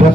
10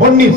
19।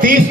30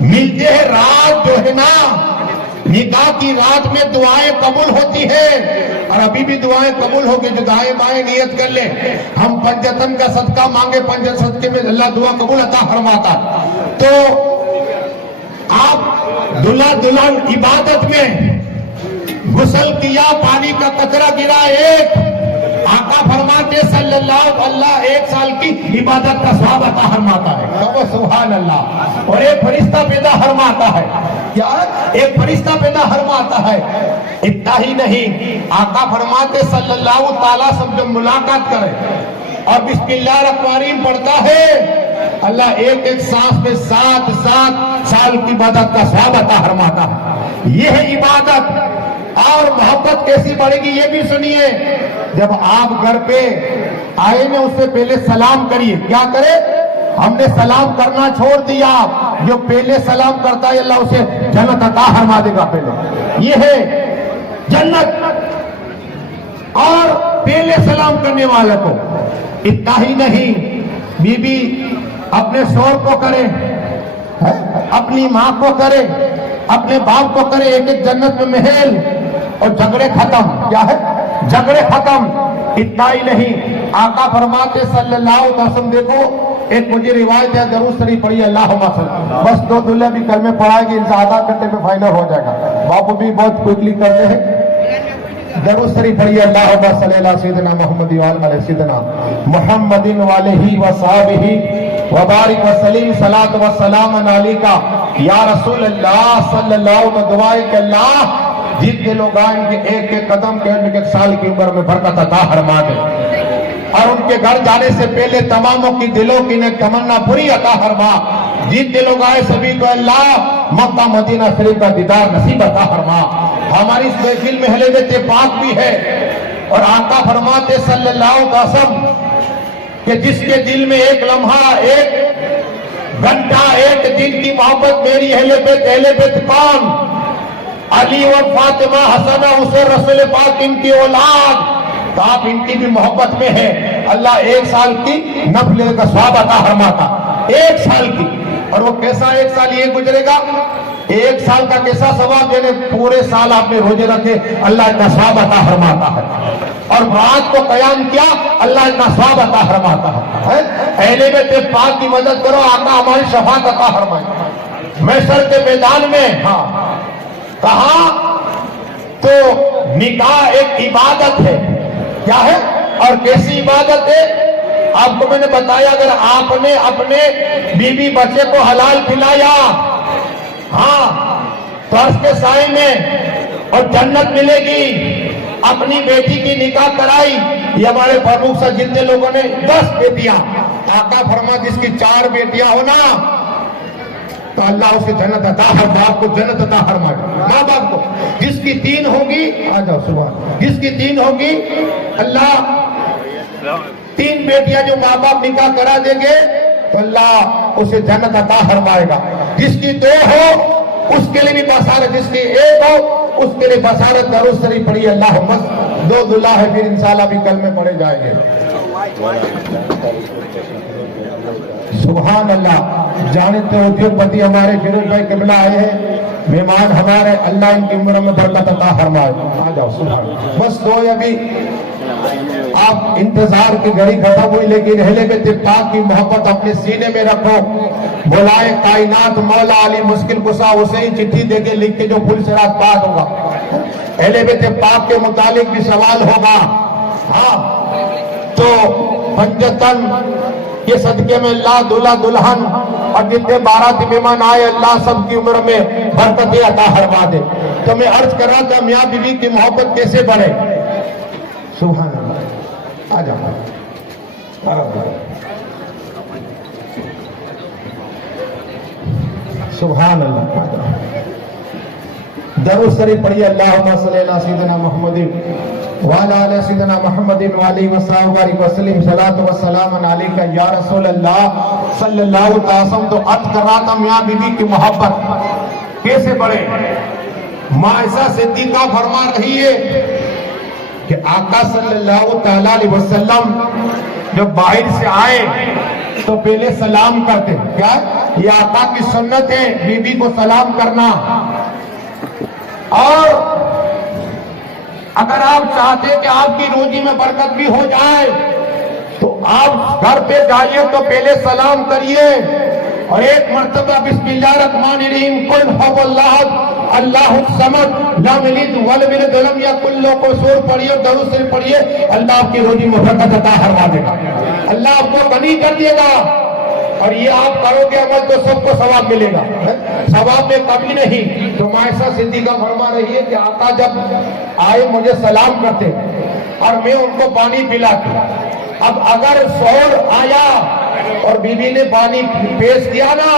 ملتے ہیں رات جو ہے نا نکاح کی رات میں دعائیں قبول ہوتی ہیں، اور ابھی بھی دعائیں قبول ہوگی جو دائیں بائیں نیت کر لیں ہم پنجتن کا صدقہ مانگے، پنجتن صدقے میں اللہ دعا قبول عطا فرماتا۔ تو آپ دلہا دلہن عبادت میں غسل کیا، پانی کا قطرہ گرا ایک، آقا فرماتے صلی اللہ ایک سال کی عبادت کا ثواب عطا فرماتا ہے۔ سبحان اللہ۔ اور ایک فرشتہ پیدا فرماتا ہے، کیا ایک فرشتہ پیدا فرماتا ہے۔ اتنا ہی نہیں، آقا فرماتے صلی اللہ تعالیٰ سب جب ملاقات کرے اور بسم اللہ الرحمن الرحیم پڑھتا ہے، اللہ ایک ایک سانس میں 7 سال کی عبادت کا ثواب عطا فرماتا ہے۔ یہ ہے عبادت۔ اور محبت کیسی بڑھے گی یہ بھی سنیے، جب آپ گھر پہ آئے نا اس سے پہلے سلام کریے۔ کیا کرے؟ ہم نے سلام کرنا چھوڑ دیا، جو پہلے سلام کرتا ہے اللہ اسے جنت عطا فرما دے گا۔ پہلے یہ ہے جنت، اور پہلے سلام کرنے والے کو۔ اتنا ہی نہیں، بی بی اپنے شوہر کو کرے، اپنی ماں کو کرے، اپنے باپ کو کرے، ایک ایک جنت میں محل، اور جھگڑے ختم۔ کیا ہے؟ جھگڑے ختم۔ اتنا ہی نہیں، آقا فرماتے صلی اللہ علیہ وسلم، دیکھو ایک مجھے روایت ہے، درود شریف پڑھی اللہم صلی، بس 2 دلہے بھی کلمے پڑھائے گی، ان سے آدھا گھنٹے میں فائنل ہو جائے گا۔ باپو بھی بہت کوئکلی کرتے ہیں، درود شریف پڑھی اللہم صلی علی سیدنا محمد وعلی سیدنا محمد وعلیہ وصحبہ وبارک وسلم، صلاۃ و سلام علیکہ یا رسول اللہ صلی اللہ علیہ وسلم۔ دعائے کہ اللہ جتنے لوگ آئیں گے ایک ایک قدم کے ایک سال کی عمر میں برکت عطا فرما دے، اور ان کے گھر جانے سے پہلے تماموں کی دلوں کی نیک تمنا پوری عطا فرما۔ جتنے لوگ آئے سبھی کو اللہ مکہ مدینہ شریف کا دیدار نصیب عطا فرما۔ ہماری اس محفل میں اہل بیت پاک بھی ہے، اور آقا فرماتے صلی اللہ علیہ وسلم کہ جس کے دل میں ایک لمحہ، ایک گھنٹہ، ایک دن کی محبت میری اہل بیت کون؟ علی و فاطمہ، حسن حسین، رسول پاک ان کی اولاد، تو آپ ان کی بھی محبت میں ہیں، اللہ 1 سال کی نفل کا ثواب عطا فرماتا۔ 1 سال کی، اور وہ کیسا 1 سال یہ گزرے گا؟ 1 سال کا کیسا ثواب؟ یعنی پورے سال آپ نے روزے رکھے، اللہ اتنا ثواب عطا فرماتا ہے، اور رات کو قیام کیا، اللہ اتنا ثواب عطا فرماتا ہے۔ اہل بیت پاک کی مدد کرو، آقا ہماری شفاعت عطا فرمائے محشر کے میدان میں۔ ہاں کہاں؟ تو نکاح ایک عبادت ہے۔ کیا ہے؟ اور کیسی عبادت ہے؟ آپ کو میں نے بتایا، اگر آپ نے اپنے بیوی بچے کو حلال کھلایا، ہاں تو عرش کے سائے میں اور جنت ملے گی۔ اپنی بیٹی کی نکاح کرائی، یہ ہمارے پرمکھ سے جتنے لوگوں نے 10 بیٹیاں، آقا فرما جس کی 4 بیٹیاں ہونا تو اللہ اسے جنت عطا فرمائے، آپ کو جنت عطا فرمائے۔ ماں باپ کو جس کی 3 ہوگی، آ جاؤ صبح، جس کی 3 ہوگی، اللہ 3 بیٹیاں جو ماں باپ نکاح کرا دیں گے تو اللہ اسے جنت عطا فرمائے گا۔ جس کی 2 ہو اس کے لیے بھی بشارت، جس کی 1 ہو اس کے لیے بشارت۔ درود شریف پڑھی اللہم، 2 دلہا ہے، پھر انشاءاللہ بھی کلمے پڑھے جائیں گے۔ سبحان اللہ۔ جانتے ہو ادیوگ پتی ہمارے فیروز بھائی قبلہ آئے ہیں، مہمان ہمارے، اللہ ان کی عمر میں برکت عطا فرمائے۔ آ جاؤ سبحان اللہ۔ بس 2 ابھی آپ انتظار کی گھڑی ختم ہوئی، لیکن اہل بیت پاک کی محبت اپنے سینے میں رکھو۔ بلائے کائنات مولا علی مشکل کشا، اسے ہی چٹھی دے کے لکھ کے جو پھول سے رات بات ہوگا، اہل بیت پاک کے متعلق بھی سوال ہوگا۔ ہاں تو پنجتن کے صدقے میں اللہ دلہا دلہن اور جتنے بارات مہمان آئے، اللہ سب کی عمر میں برکت عطا فرما دے۔ تو میں عرض کر رہا تھا میاں بیوی کی محبت کیسے بڑھے۔ سبحان اللہ۔ آ جاؤ سبحان اللہ۔ درود شریف پڑھیے اللہم صلی علی سیدنا محمد وعلی آل سیدنا محمد وعلی وصحبہ وسلم، صلاۃ و سلام علیکہ یا رسول اللہ صلی اللہ علیہ وسلم۔ تو عرض کر رہا تھا میاں بیوی کی محبت کیسے بڑھے۔ معائشہ صدیقہ فرما رہی ہے کہ آقا صلی اللہ تعالی علیہ وسلم جب باہر سے آئے تو پہلے سلام کرتے، کیا یہ آقا کی سنت ہے بیوی کو سلام کرنا. اور اگر آپ چاہتے کہ آپ کی روزی میں برکت بھی ہو جائے تو آپ گھر پہ جائیے تو پہلے سلام کریے اور ایک مرتبہ بسم اللہ الرحمن الرحیم قل هو اللہ اللہ الصمد لم یلد ولم یولد ولم یکن لہ کفوا احد پڑھیے، درود شریف پڑھیے، اللہ آپ کی روزی میں برکت عطا فرما دے گا، اللہ آپ کو غنی کر دے گا. اور یہ آپ کرو گے عمل تو سب کو ثواب ملے گا، ثواب میں کمی نہیں. تو معائشہ صدیقہ فرما رہی ہے کہ آقا جب آئے مجھے سلام کرتے اور میں ان کو پانی پلاتی. اب اگر شوہر آیا اور بیوی نے پانی پیش کیا نا،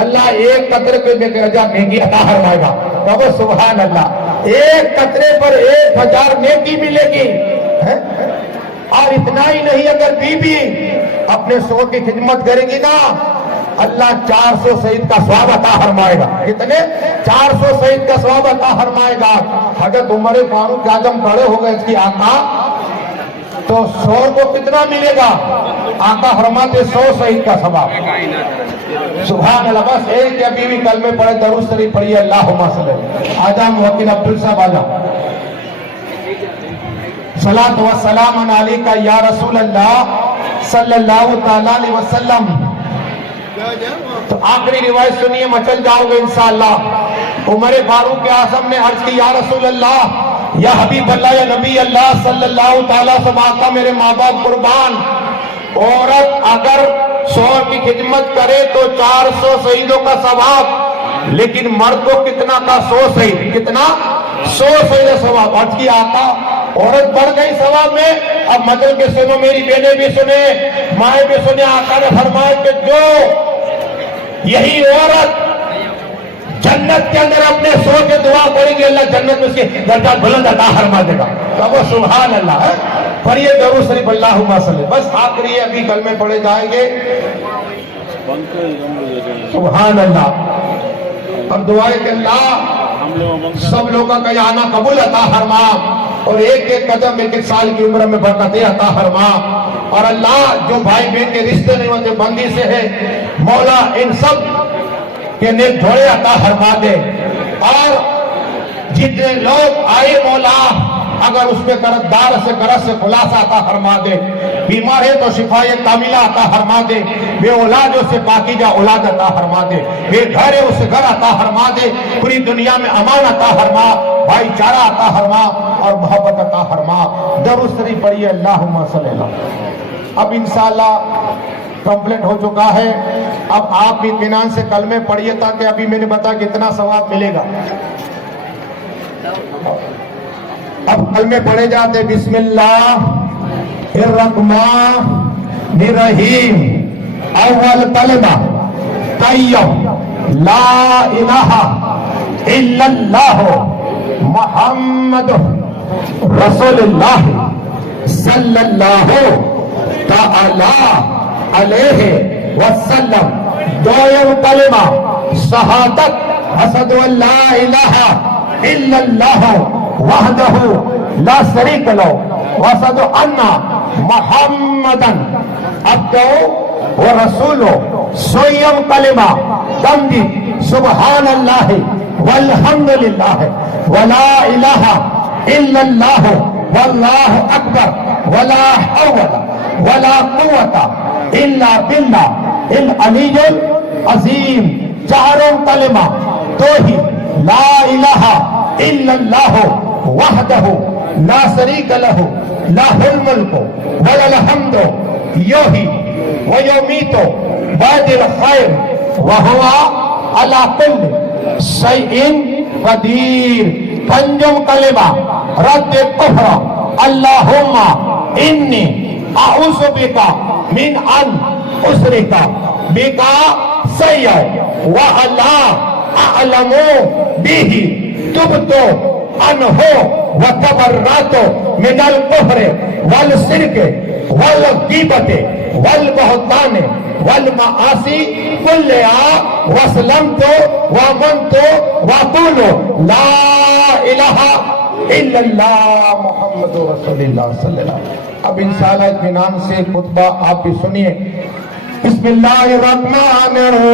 اللہ ایک قطرے پہ نیکی عطا فرمائے گا. کہو سبحان اللہ. ایک قطرے پر 1000 نیکی ملے گی. اور اتنا ہی نہیں، اگر بیوی اپنے شوہر کی خدمت کرے گی نا، اللہ 400 شہید کا ثواب عطا فرمائے گا. کتنے؟ 400 شہید کا ثواب عطا فرمائے گا. حضرت عمر فاروق اعظم کھڑے ہو گئے اس کی آقا تو شوہر کو کتنا ملے گا؟ آقا فرماتے 100 شہید کا ثواب. سبحان اللہ. بس ایک یا بیوی کلمے پڑھے، درود شریف پڑھیے، اللہم صلی. آجا موکل عبدال صاحب آجا. صلاۃ و سلام علیکہ یا رسول اللہ صلی اللہ تعالیٰ علیہ وسلم. تو آخری روایت سنیے، مچل جاؤ گے انشاءاللہ. عمر فاروق اعظم نے عرض کی یا رسول اللہ، یا حبیب اللہ، یا نبی اللہ صلی اللہ تعالیٰ سے آقا میرے ماں باپ قربان، عورت اگر شوہر کی خدمت کرے تو 400 شہیدوں کا ثواب، لیکن مرد کو کتنا کا 100 شہید، کتنا 100 شہید ثواب. عرض کی آقا عورت بڑھ گئی ثواب میں. اب مدل کے سنو، میری بہنیں بھی سنے، مائیں بھی سنے. آقا نے فرمایا کہ جو یہی عورت جنت کے اندر اپنے سو کے دعا کریں گے، اللہ جنت میں اس کے درجات بلند عطا فرما دے گا. کہو سبحان اللہ. پڑھیے درود شریف اللہم صلی. بس آخری ابھی کلمے پڑھے جائیں گے. سبحان اللہ. اور دعائے کہ اللہ سب لوگوں کا یہ آنا قبول عطا فرما، اور ایک ایک قدم ایک ایک سال کی عمر میں برکتیں عطا فرما. اور اللہ جو بھائی بہن کے رشتے نہیں ہوتے بندی سے ہے، مولا ان سب کے نیک جوڑے عطا فرما دے. اور جتنے لوگ آئے مولا اگر اس میں قرضدار سے قرض سے خلاصہ عطا فرما دے، بیمار ہے تو شفا کاملہ عطا فرما دے، بے اولاد سے پاکیزہ اولاد عطا فرما دے، بے گھر ہے اسے گھر عطا فرما دے، پوری دنیا میں امان عطا فرما، بھائی چارہ عطا فرما اور محبت عطا فرما. درود شریف پڑھیے اللہم صلی اللہ. اب انشاءاللہ کمپلیٹ ہو چکا ہے. اب آپ بھی اطمینان سے کلمے پڑھیے تاکہ ابھی میں نے بتایا کتنا ثواب ملے گا. اب کلمے پڑھے جاتے. بسم اللہ الرحمن الرحیم. اول کلمہ طیب لا الہ الا اللہ محمد رسول اللہ صلی اللہ تعالی علیہ وسلم. دویم کلمہ شہادت اشہد ان لا الہ الا اللہ وحدہ لا شریک لہ واشہد ان محمدا عبدہ ورسولہ. سویم کلمہ بندی سبحان اللہ والحمدللہ ولا الہ الا اللہ واللہ اکبر ولا حول ولا قوت الا باللہ العلی العظیم. چاروں کلمہ توحید لا الہ الا اللہ وحدہ لا شریک لہ لہ الملک ولا الحمد یحیی ویمیت بعد الخیر وہو علی کل شیء قدیر. پنجم کلمہ رد کفر اللہم انی اعوذ بک من ان اشرک بک شیئا وانا اعلم بہ تبت عنہ وتبرأت من الکفر والشرک والغیبت والبہتان والمعاصی کلها واسلمت وآمنت وأقول لا الہ الا اللہ محمد رسول اللہ صلی اللہ علیہ وسلم. اب انشاءاللہ اطمینان سے خطبہ آپ بھی سنیے. بسم اللہ الرحمن الرحیم.